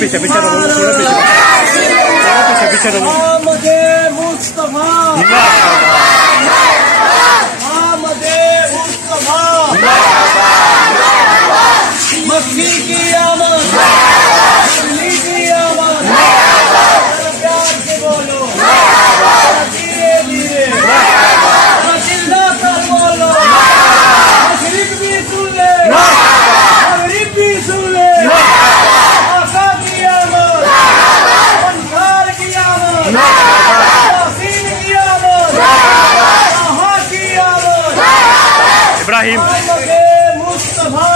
پیچھے پیچھے رہو پیچھے رہو مکھی کی آمد بجلی کی آمد پیار سے بولو دھیرے دھیرے چلنا کر بولو مشرق بھی سن لے مغرب بھی سن لے آقا کی آمد انصار کی آمد یاسین کی آمد طہا کی آمد ابراہیم مصطفیٰ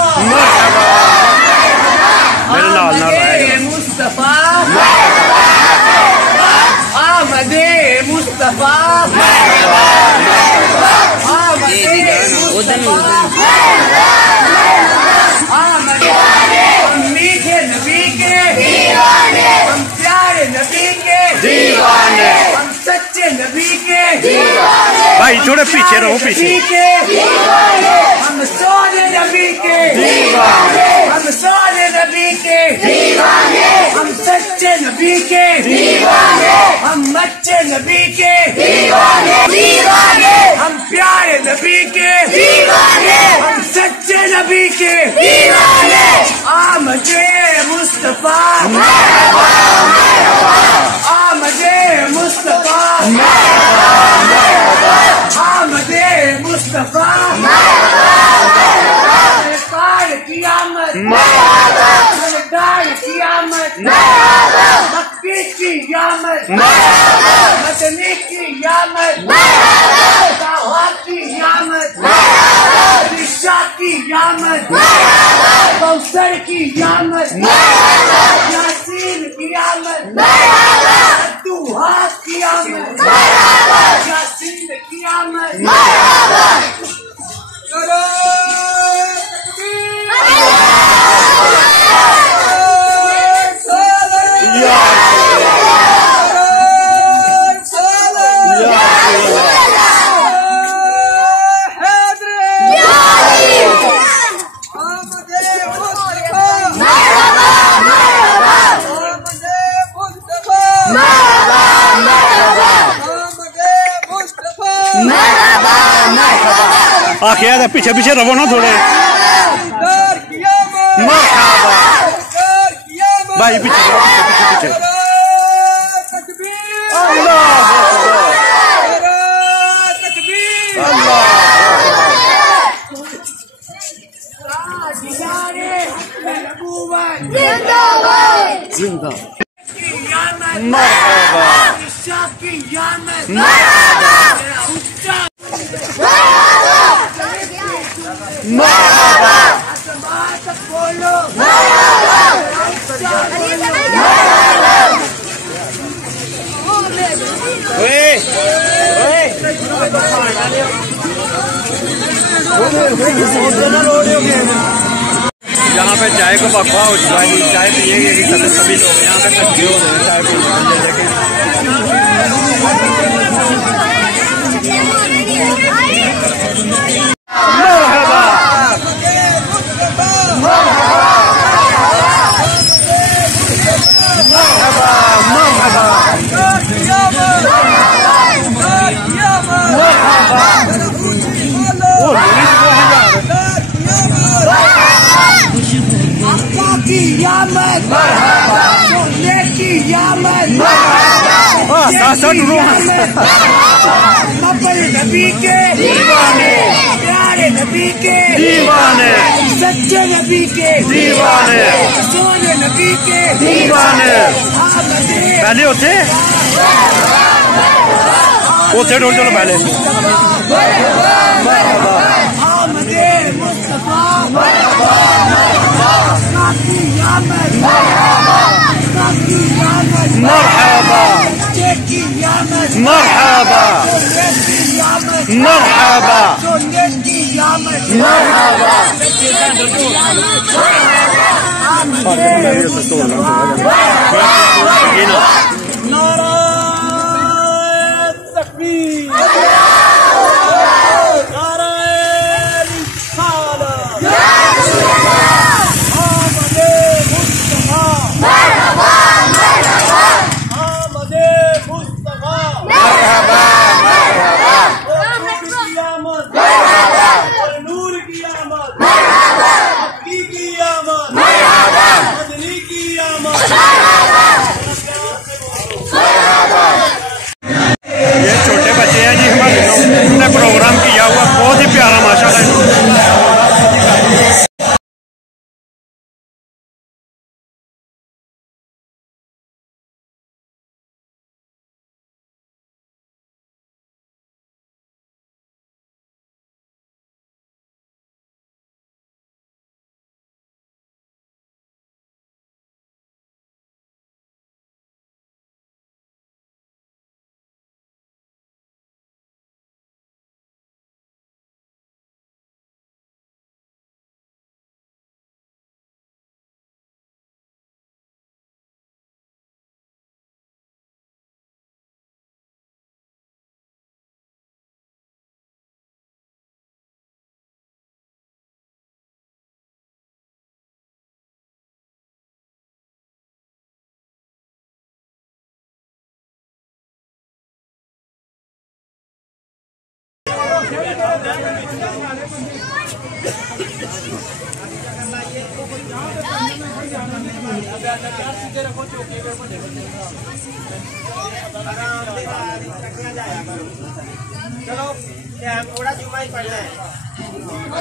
میرے نال نہ رہے مصطفیٰ آمد مصطفیٰ ہم میٹھے نبی کے ہم پیارے نبی کے ہم سچے نبی کے بھائی تھوڑے پیچھے رہو پیچھے ہم سونے نبی کے ہم سونے نبی کے ہم سچے نبی کے ہم مچے نبی کے ہم پیارے نبی کے ہم سچے نبی کے آمد مصطفیٰ آمد مصطفیٰ آمد مصطفیٰ سرکار کی آمد سرکار کی آمد مکی کی آمد مدنی کی آمد طہا کی آمد عائشہ کی آمد کوثر کی آمد یاسین کی آمد طہا کی آمد یاسین کی آمد آخر پیچھے پیچھے رہو نا تھوڑے بھائی پیچھے پیچھے یہاں پہ چائے کو بخوا ہو چکا ہے چائے پیے گے سبھی لوگ یہاں پہ تکلیف ہو رہے ہیں چائے پینے نبی کے پیارے نبی کے سچے نبی کے سونے نبی کے پہلے ہوتے ڈھول چلو پہلے مرحبا مرحبا مرحبا نعرہ تکبیر آمد مصطفیٰ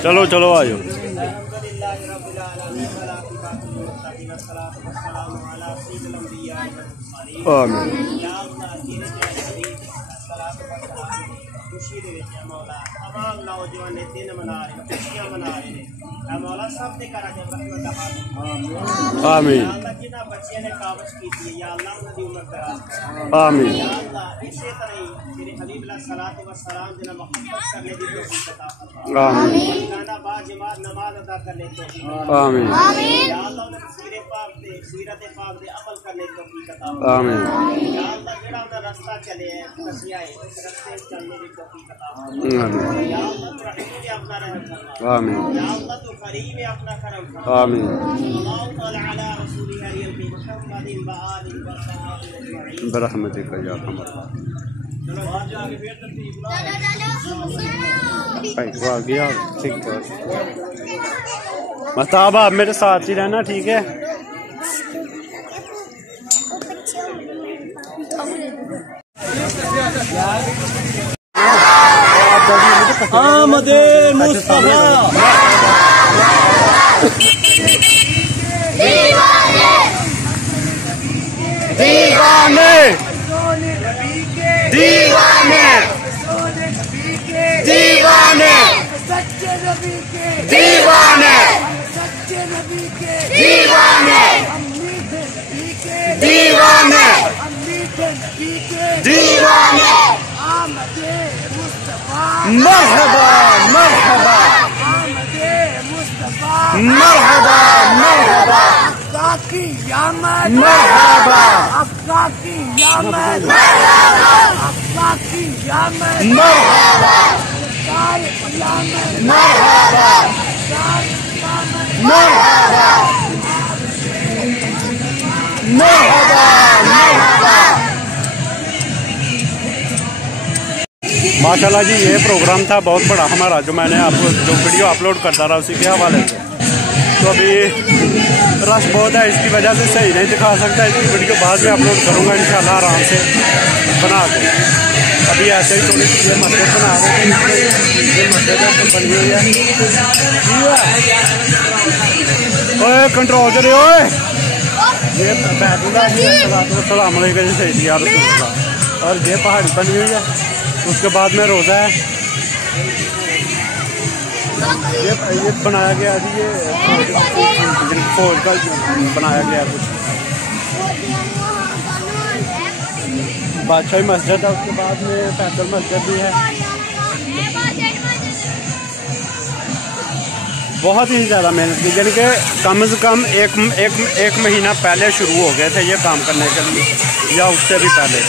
چلو چلو آ جاؤ. خوشی دے وچ مولا تمام نوجوان دن منا رہے ہیں, خوشیاں منا رہے ہیں. اے مولا سب دے گھراں وچ رحمت عطا فرما. آمین. یا اللہ جنہاں بچیاں نے کاوش کیتی ہے یا اللہ انہاں دی عمر دراز کر. آمین. یا اللہ اسی طرح ہی تیرے حبیب علیہ الصلوۃ والسلام دے نال محبت کرنے دی توفیق عطا فرما. آمین. گانا با جماعت نماز ادا کرنے دی توفیق. آمین. یا اللہ انہاں سیرت پاک دے سیرت پاک دے عمل کرنے دی توفیق عطا فرما. آمین. یا اللہ جڑا انہاں راستہ چلے ہے دسیا ہے اس راستے چلنے دی توفیق عطا فرما. آمین. یا اللہ تو رحیم ہے اپنا رحم فرما. آمین. یا اللہ تو کریم ہے اپنا کرم فرما. آمین. اللہ تعالی علی رسولہ محمد و آلہ و صحبہ اجمعین برحمتک یا ارحم الراحمین. آ گیا ٹھیک ہے. مستاب آپ میرے ساتھ ہی رہنا, ٹھیک ہے. آمد مصطفیٰ دیوانے دیوانے دیوانے سچے نبی کے دیوانے سچے نبی کے دیوانے امید نبی کے دیوانے امید نبی کے دیوانے. آمد مصطفیٰ مرحبا مرحبا آمد مصطفیٰ مرحبا مرحبا افغا کی یامت مرحبا افغا کی یامت افغا کی یامت مرحبا سارے قیامت مرحبا سارے قیامت مرحبا مرحبا مرحبا. ماشاء اللہ جی, یہ پروگرام تھا بہت بڑا ہمارا, جو میں نے آپ کو جو ویڈیو اپلوڈ کرتا رہا اسی کے حوالے سے. تو ابھی رش بہت ہے, اس کی وجہ سے صحیح نہیں دکھا سکتا. اس کی ویڈیو بعد میں اپلوڈ کروں گا انشاءاللہ آرام سے بنا کے. ابھی ایسے ہی تھوڑی سی یہ مسجد بنا رہے ہیں, یہ مسجد بنی ہوئی ہے. اوے کنٹرول کرے اوے. یہ بیت اللہ ہے, السلام علیکم سیدی یا رسول اللہ. اور یہ پہاڑی بنی ہوئی ہے, اس کے بعد میں روزہ ہے. یہ بنایا گیا جی, یہ فوج کا بنایا گیا کچھ. بادشاہی مسجد ہے, اس کے بعد میں پیدل مسجد بھی ہے. بہت ہی زیادہ محنت کی, یعنی کہ کم از کم ایک مہینہ پہلے شروع ہو گئے تھے یہ کام کرنے کے لیے, یا اس سے بھی پہلے.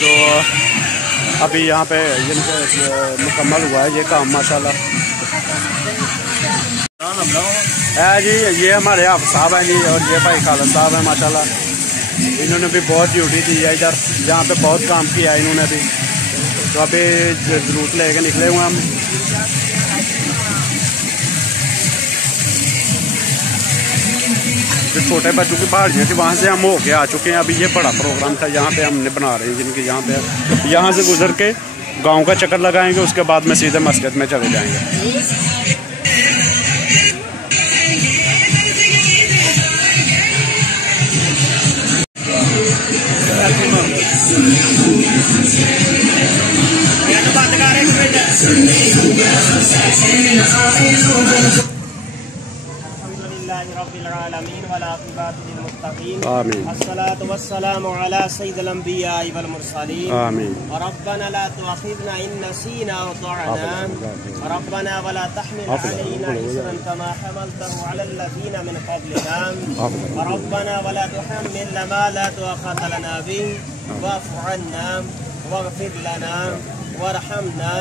تو ابھی یہاں پہ مکمل ہوا ہے یہ کام ماشاءاللہ. ہے جی, یہ ہمارے آپ صاحب ہیں جی, اور یہ بھائی خالد صاحب ہیں ماشاءاللہ. انہوں نے بھی بہت ڈیوٹی دی ہے ادھر, جہاں پہ بہت کام کیا ہے انہوں نے بھی. تو ابھی جلوس لے کے نکلے ہوئے ہم. جو چھوٹے بچوں کی پہاڑیاں تھی وہاں سے ہم ہو کے آ چکے ہیں. ابھی یہ بڑا پروگرام تھا یہاں پہ ہم نے بنا رہے ہیں, جن کی یہاں پہ یہاں سے گزر کے گاؤں کا چکر لگائیں گے, اس کے بعد میں سیدھے مسجد میں چلے جائیں گے. آمین. الصلاة والسلام على سيد الأنبياء والمرسلين. آمين. ربنا لا تؤاخذنا إن نسينا وأطعنا. ربنا ولا تحمل علينا إصرا كما حملته على الذين من قبلنا. ربنا ولا تحملنا ما لا طاقة لنا به واعف عنا واغفر لنا وارحمنا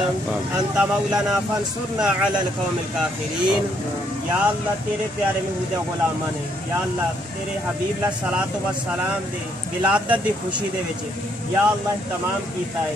انت مولانا فانصرنا على القوم الكافرين. یا اللہ تیرے پیارے محمود غلاماں نے یا اللہ تیرے حبیب علیہ الصلوۃ والسلام دے ولادت دی خوشی دے وچ یا اللہ اہتمام کیتا ہے,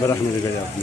برحمتك يا ارحم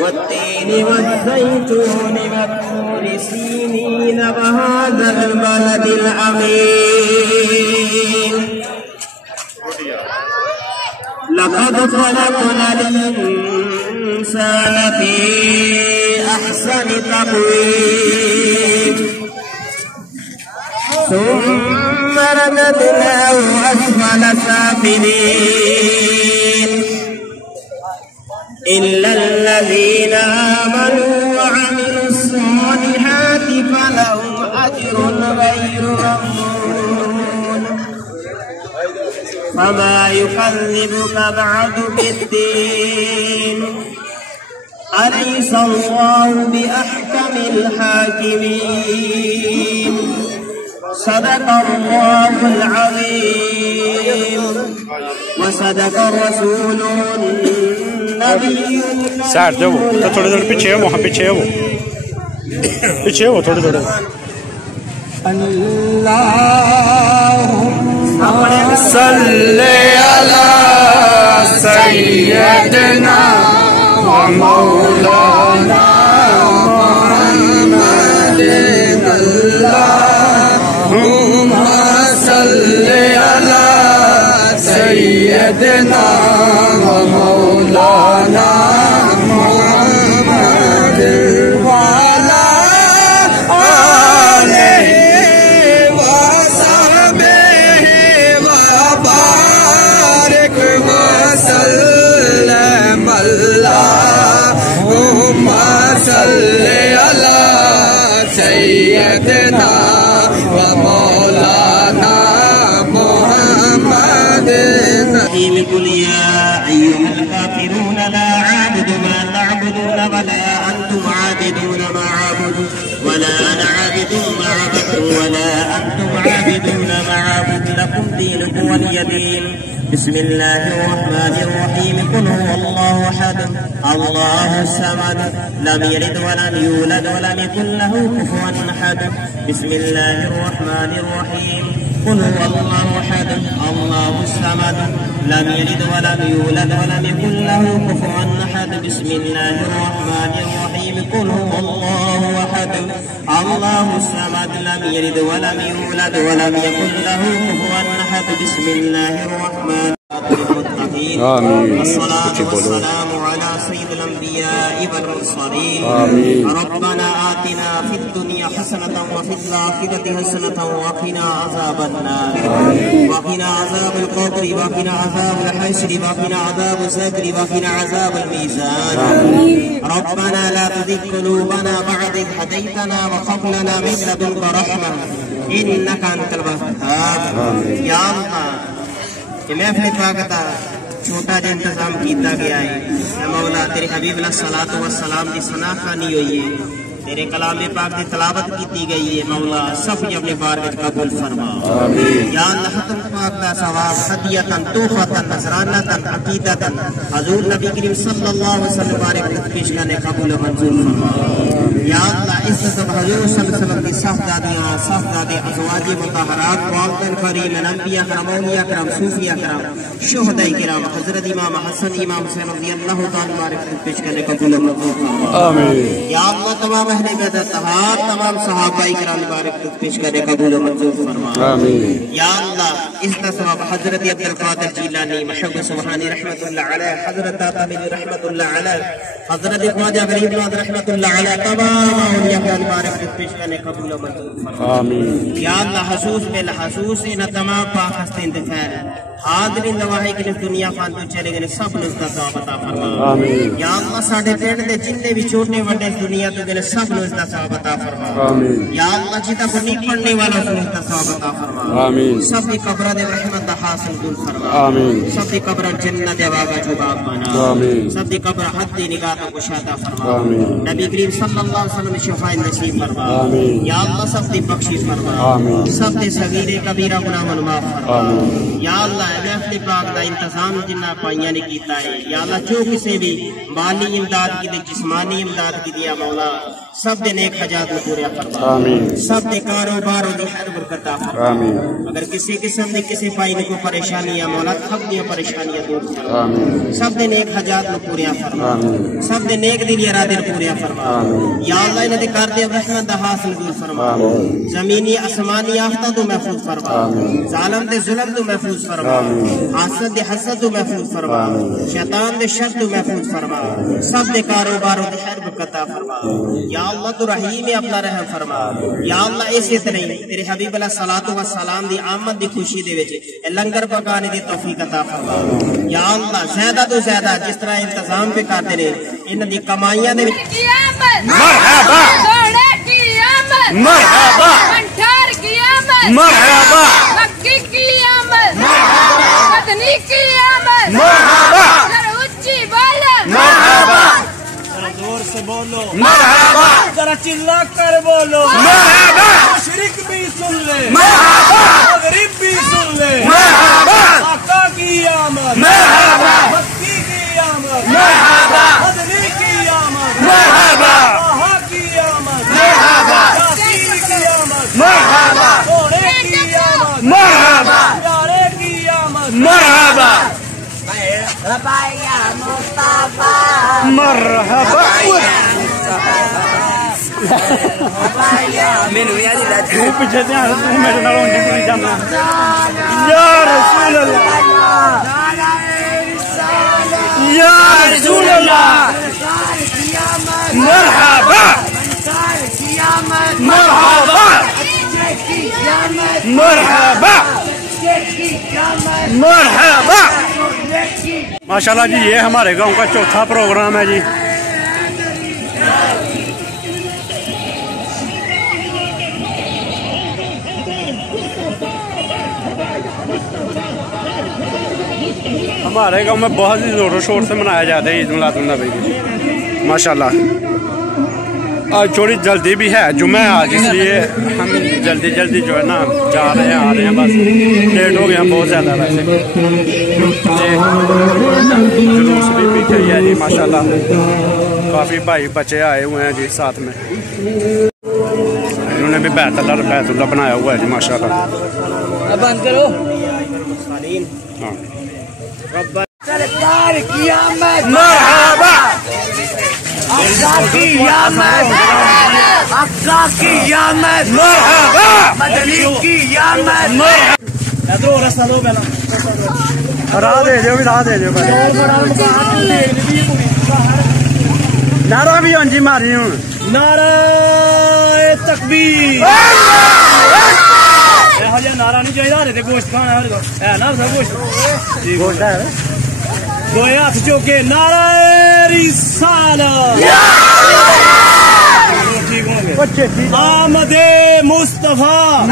والتين والزيتون والطور سينين وهذا البلد العظيم لقد خلقنا الإنسان في أحسن تقويم ثم رددناه أسفل سافلين لهم أجر غير ممنون فما يكذبك بعد بالدين أليس الله بأحكم الحاكمين صدق الله العظيم وصدق رسوله النبي سار جاؤ تو تھوڑے تھوڑے پیچھے ہو وہاں پیچھے ہو تھوڑے تھوڑے اللهم صل على سيدنا ومولانا محمد اللهم صل على سيدنا ومولانا محمد وعلى آله وصحبه وبارك وسلم اللهم صل على سيدنا ومولانا محمد قل يا أيها الكافرون لا أعبد ما تعبدون ولا أنتم عابدون ما أعبد ولا أنا عابد ما عبدتم ولا أنتم عابدون ما أعبد لكم دينكم ولي دين بسم الله الرحمن الرحيم قل هو الله أحد الله الصمد لم يلد ولم يولد ولم يكن له كفوا أحد بسم الله الرحمن الرحيم قل هو الله أحد الله الصمد لم يلد ولم يولد ولم يكن له كفوا أحد بسم الله الرحمن الرحيم قل هو الله أحد الله الصمد لم يلد ولم يولد ولم يكن له كفوا أحد بسم الله الرحمن الرحيم والصلاة والسلام على سيد الأنبياء والمرسلين ربنا آتنا في الدنيا حسنة وفي الآخرة حسنة وقنا عذاب النار وقنا عذاب القبر وقنا عذاب الحشر وقنا عذاب الزجر وقنا عذاب الميزان ربنا لا تزغ قلوبنا بعد إذ هديتنا وهب لنا من لدنك رحمة إنك أنت الوهاب يا الله کہ محفل پاک کا چھوٹا جا انتظام کیتا گیا ہے اے مولا تیرے حبیب علیہ الصلوۃ والسلام کی ثنا خوانی ہوئی ہے تیرے کلام پاک کی تلاوت کی گئی ہے مولا سب اپنے بار میں قبول فرما یا اللہ ختم پاک کا ثواب ہدیہ تحفہ نذرانہ عقیدہ حضور نبی کریم صلی اللہ علیہ وسلم بارک پیش کرنے قبول منظور فرما یا اللہ اس سب حضور صلی اللہ علیہ وسلم کی صحابہ ازواج مطہرات والدین کریم انبیاء کرام اولیاء کرام صوفیاء کرام شہداء کرام حضرت امام حسن امام حسین رضی اللہ تعالی بارک پیش کرنے قبول منظور فرما آمین یا اللہ تمام اہل بیت اتحاد تمام صحابہ کرام بارک پیش کرنے قبول منظور فرما آمین یا اللہ اس کا ثواب حضرت عبد القادر جیلانی محب سبحانی رحمت اللہ علیہ حضرت عطا رحمت اللہ علیہ حضرت خواجہ غریب نواز رحمت اللہ علیہ تمام اولیاء کرام بارک پیش کرنے قبول منظور فرما آمین یا اللہ حسوس بالحسوس ان تمام پاک ہستے انتفاع حاضرین نواہی کے دنیا فان تو چلے گئے سب نے اس کا ثواب عطا فرما آمین یا اللہ ساڈے پنڈ دے جتنے بھی چھوٹے بڑے دنیا تو گئے سب نے اس کا ثواب عطا فرما آمین یا اللہ جتا کو نہیں پڑھنے والا اس کا ثواب عطا فرما آمین سب کی قبر دے رحمت حاصل دل فرما آمین سب کی قبر جنت واغا جو باغ بنا آمین سب کی قبر حد دی نگاہ کو کشادہ فرما آمین نبی کریم صلی اللہ علیہ وسلم شفاء نصیب فرما آمین یا اللہ سب کی بخشش فرما آمین سب کے صغیرہ کبیرہ گناہ معاف فرما آمین یا اللہ محفل پاک دا انتظام جنہ پائیاں نے کیتا ہے یا اللہ جو کسی بھی مالی امداد کی دے جسمانی امداد کی دیا مولا سب دے نیک حاجات کو پورا فرما آمین سب دے کاروبار دی خیر برکت عطا فرما آمین اگر کسی قسم دی کسی پائی کو پریشانی ہے مولا سب دی پریشانیاں دور فرما آمین سب دے نیک حاجات کو پورا فرما آمین سب دے نیک دل ارادے پورا فرما آمین یا اللہ انہاں دے کر دے رحمت دا حاصل دور فرما آمین زمینی آسمانی آفتوں تو محفوظ فرما آمین ظالم دے ظلم تو محفوظ فرما حسد دے حسد تو محفوظ فرما شیطان دے شر تو محفوظ فرما سب دے کاروبار دے خیر برکت عطا فرما یا اللہ تو رحیم اپنا رحم فرما یا اللہ اسی طرح تیرے حبیب علیہ الصلوۃ والسلام دی آمد دی خوشی دے وچ لنگر پکانے دی توفیق عطا فرما یا اللہ زیادہ تو زیادہ جس طرح انتظام پہ کرتے رہے ان دی کمائیاں دے مرحبا مرحبا منٹھار کی آمد مرحبا مکی کی آمد مدنی کی آمد مرحبا ذرا اونچی بالا مرحبا زور سے بولو مرحبا ذرا چلا کر بولو مرحبا مشرق بھی سن لے مرحبا مغرب بھی سن لے مرحبا آقا کی آمد مرحبا مکی کی آمد مرحبا مدنی کی آمد مرحبا طہا کی آمد مرحبا یاسین کی آمد مرحبا سونے کی آمد مرحبا پیارے کی آمد مرحبا مرحبا پیچھے دھیان میرے نال نہیں جانا یا رسول اللہ یا رسول اللہ مرحبا مرحبا مرحبا مرحبا ماشاءاللہ جی یہ ہمارے گاؤں کا چوتھا پروگرام ہے جی ہمارے گاؤں میں بہت ہی زور و شور سے منایا جاتا ہے عید میلاد النبی کی ماشاءاللہ آج تھوڑی جلدی بھی ہے جمعہ آج اس لیے ہم جلدی جو ہے نا جا رہے ہیں آ رہے ہیں بس لیٹ ہو گیا بہت زیادہ ویسے جلوس بھی پیچھے ہی ہے جی ماشاءاللہ کافی بھائی بچے آئے ہوئے ہیں جی ساتھ میں انہوں نے بھی بیت اللہ بنایا ہوا ہے جی ماشاءاللہ بند کرو ہاں سرکار کی آمد مرحبا آقا کی آمد آقا کی آمد مرحبا مدنی کی آمد ادھر رستہ دو پہلا راہ دے دیو بھی راہ دے دیو نعرہ بھی ہاں جی ماری ہوں نعرہ تکبیر نعرہ نہیں چاہیے گوشت کھانا ہے نا گوشت گوشت ہے دو ہاتھ چوکے نعرہ رسالت آمد مصطفیٰ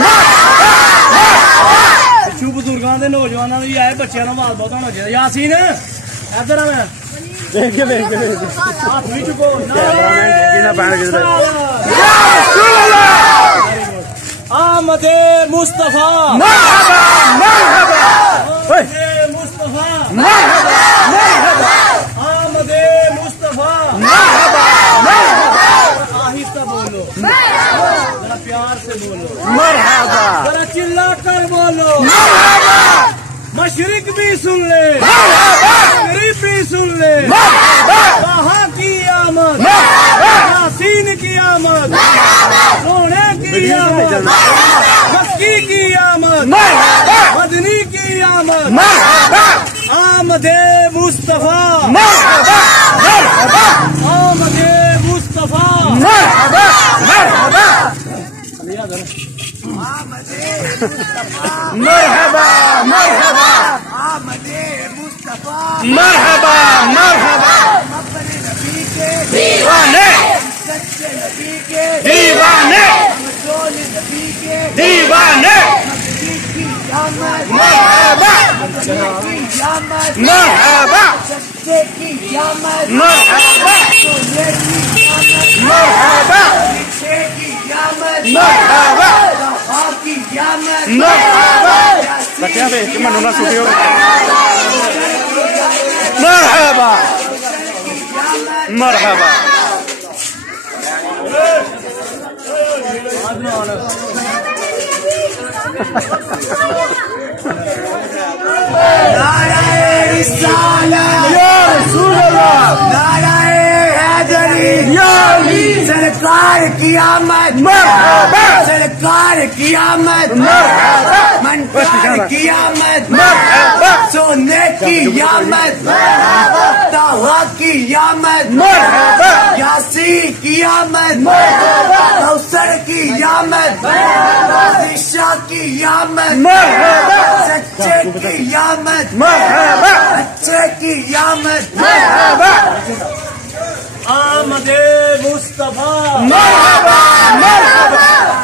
پچھو بزرگاں دے نوجوانوں بھی آئے بچیاں نال بہت ہونا چاہیے یاسین ادھر میں دیکھ کے ہاتھ بھی چکو آمد مصطفیٰ مرحبا مرحبا آمد مصطفیٰ مرحبا مرحبا آمد مصطفیٰ مرحبا مرحبا آہستہ بولو ذرا پیار سے بولو مرحبا ذرا چلا کر بولو مرحبا مشرق بھی سن لے مرحبا مغرب بھی سن لے مرحبا طہا کی آمد مرحبا یاسین کی آمد سونے کی آمد مکی کی آمد مرحبا مدنی کی آمد مرحبا آمد مصطفیٰ مرحبا مرحبا آمد مصطفیٰ مرحبا مرحبا مرحبا مرحبا مرحبا مرحبا دیوانے دیوانے دیوانے مرحبا مرحبا مرحبا مرحبا مرحبا مرحبا بچہ بھیج کے منو نہ سوٹی ہو مرحبا مرحبا یا رسول اللہ سرکار کی آمد مرحبا سرکار کی آمد مرحبا منٹار کی آمد مرحبا سونے کی آمد طہا کی آمد مرحبا یاسین کی آمد کوثر کی آمد عائشہ کی آمد مرحبا سچے کی آمد مرحبا اچھے کی آمد مرحبا آمد مصطفیٰ مرحبا مرحبا